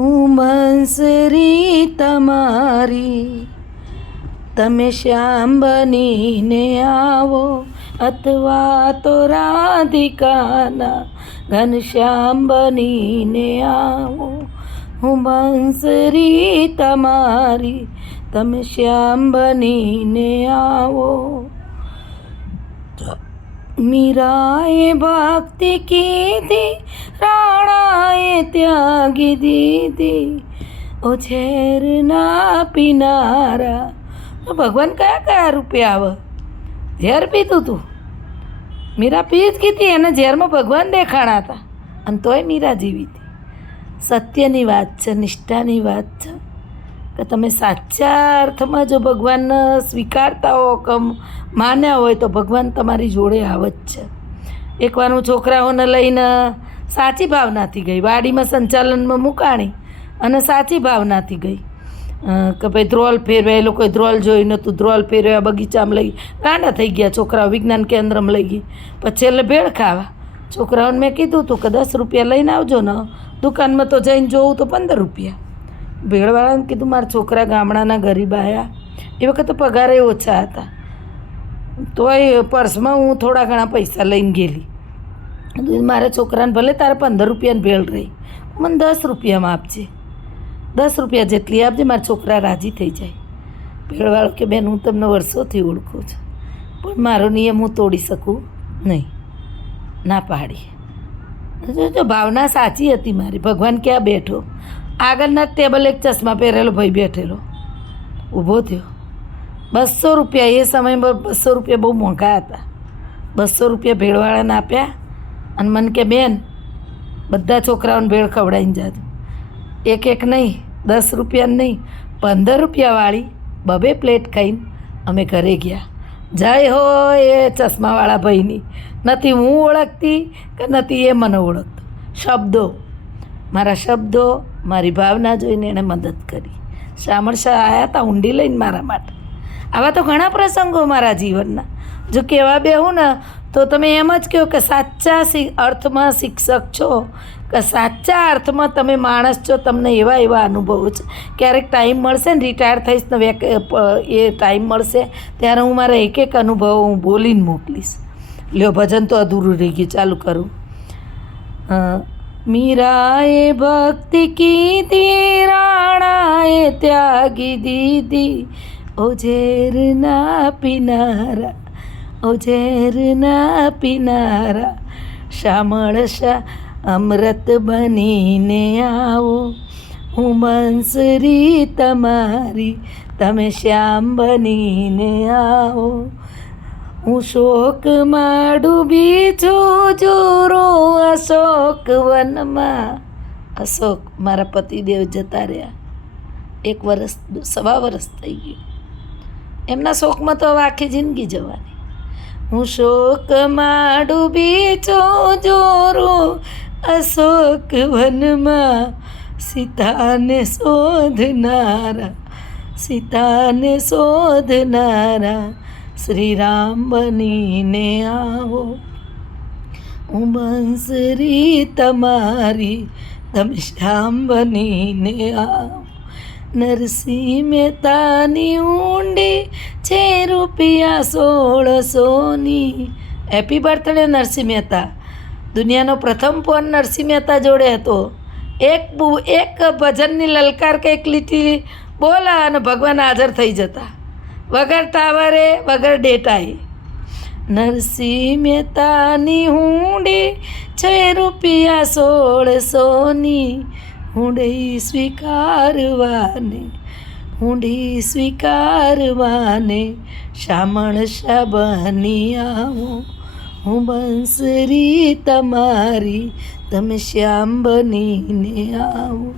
હું બંસરી તમારી, તમે શ્યામ બનીને આવો, અથવા તો રાધિકાના ઘનશ્યામ બનીને આવો. હું બંસરી તમારી, તમે શ્યામ બનીને આવો. મીરાએ ભક્તિ કીધી, રાણાએ ત્યાગી દીધી, ઓ ઝેરના પીનારા. તો ભગવાન કયા કયા રૂપે આવે? ઝેર પીધું તું, મીરા પી જ કીધી, એને ઝેરમાં ભગવાન દેખાણા હતા અને તોય મીરા જીવી હતી. સત્યની વાત છે, નિષ્ઠાની વાત છે કે તમે સાચા અર્થમાં જો ભગવાનને સ્વીકારતા હો, માન્યા હોય તો ભગવાન તમારી જોડે આવે જ છે. એકવાર હું છોકરાઓને લઈને સાચી ભાવનાથી ગઈ, વાડીમાં સંચાલનમાં મૂકાણી અને સાચી ભાવનાથી ગઈ કે ભાઈ ધ્રોલ ફેરવે, એ લોકોએ ધ્રોલ જોઈ નહોતું, ધ્રોલ ફેરવ્યા, બગીચામાં લઈ ગાંડા થઈ ગયા છોકરાઓ, વિજ્ઞાન કેન્દ્રમાં લઈ ગઈ. પછી છેલ્લે ભેળ ખાવા છોકરાઓને મેં કીધું હતું કે 10 રૂપિયા લઈને આવજો ને, દુકાનમાં તો જઈને જોઉં તો 15 રૂપિયા. ભેળવાળાને કીધું મારા છોકરા ગામડાના ગરીબ આવ્યા, એ વખતે પગારે ઓછા હતા, તોય પર્સમાં હું થોડા ઘણા પૈસા લઈને ગયેલી. મારા છોકરાને ભલે તારે 15 રૂપિયાની ભેળ રહી, મને 10 રૂપિયામાં આપજે, 10 રૂપિયા જેટલી આપજે, મારા છોકરા રાજી થઈ જાય. ભેળવાળો કે બેન હું તમને વર્ષોથી ઓળખું છું, પણ મારો નિયમ હું તોડી શકું નહીં, ના પાડી. જો ભાવના સાચી હતી મારી. ભગવાન ક્યાં બેઠો? આગળના ટેબલ એક ચશ્મા પહેરેલો ભાઈ બેઠેલો ઊભો થયો. 200 રૂપિયા, એ સમયમાં 200 રૂપિયા બહુ મોંઘા હતા. 200 રૂપિયા ભેળવાળાને આપ્યા અને મને કે બેન બધા છોકરાઓને ભેળ ખવડાવીને જાજો. એક નહીં, 10 રૂપિયાની નહીં, 15 રૂપિયાવાળી 2 પ્લેટ ખાઈને અમે ઘરે ગયા. જય હો એ ચશ્માવાળા ભાઈની. નથી હું ઓળખતી કે નથી એ મને ઓળખતો. શબ્દો, મારા શબ્દો, મારી ભાવના જોઈને એણે મદદ કરી. શામળ શાહ આવ્યા હતા ઊંડી લઈને મારા માટે. આવા તો ઘણા પ્રસંગો મારા જીવનના. જો કહેવા બેહું ને તો તમે એમ જ કહો કે સાચા અર્થમાં શિક્ષક છો, કે સાચા અર્થમાં તમે માણસ છો. તમને એવા અનુભવો છે. ક્યારેક ટાઈમ મળશે ને, રિટાયર થઈશ ને એ ટાઈમ મળશે ત્યારે હું મારા એક અનુભવો હું બોલીને મોકલીશ. લ્યો ભજન તો અધૂરું રહી ગયું, ચાલુ કરું. મીરાએ ભક્તિ કીધી, રાણાએ ત્યાગી દીધી, ઓ ઝેરના પીનારા, ઓ ઝેરના પીનારા. શામળ શાહ અમૃત બનીને આવો, હું બંસરી તમારી, તમે શ્યામ બનીને આવો. હું શોકમાં ડૂબી છું, જોરો અશોક વનમાં. અશોક મારા પતિદેવ જતા રહ્યા, 1 વર્ષ 1.25 વર્ષ થઈ ગયું. એમના શોકમાં તો હવે આખી જિંદગી જવાની. હું શોકમાં ડૂબી છું, જોરો અશોક વનમાં. સીતાને શોધનારા, સીતાને શોધનારા, શ્રી રામ બનીને આવો. હું બંસરી તમારી, તમે શ્યામ બનીને આવો. નરસિંહ મહેતાની ઊંડી છે રૂપિયા 1600ની. Happy birthday Narsinh Mehta. દુનિયાનો પ્રથમ ફોન નરસિંહ મહેતા જોડે હતો. એક ભજનની લલકાર કે એક લીટી બોલા અને ભગવાન હાજર થઈ જતા, વગર ટાવરે, વગર ડેટાએ. નરસિંહ મહેતાની ઊંડી છે રૂપિયા 1600ની. ઊંડી સ્વીકારવાને, ઊંડી સ્વીકારવાને, શામળ શાહ બની આવો. હું બંસરી તમારી, તમે શ્યામ બનીને આવો.